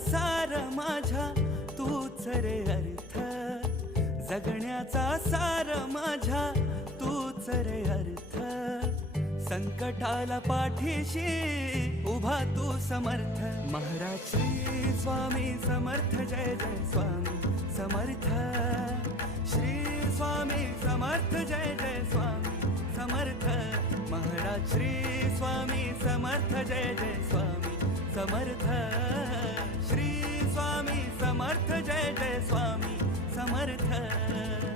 सार माझ्या तूच रे अर्थ, जगण्याचा सार माझ्या तूच रे अर्थ, संकटाला पाठीशी उभा तू समर्थ. महाराज श्री स्वामी समर्थ, जय जय स्वामी समर्थ. श्री स्वामी समर्थ, जय जय स्वामी समर्थ. महाराज श्री स्वामी समर्थ, जय जय स्वामी समर्थ. श्री स्वामी समर्थ, जय जय स्वामी समर्थ.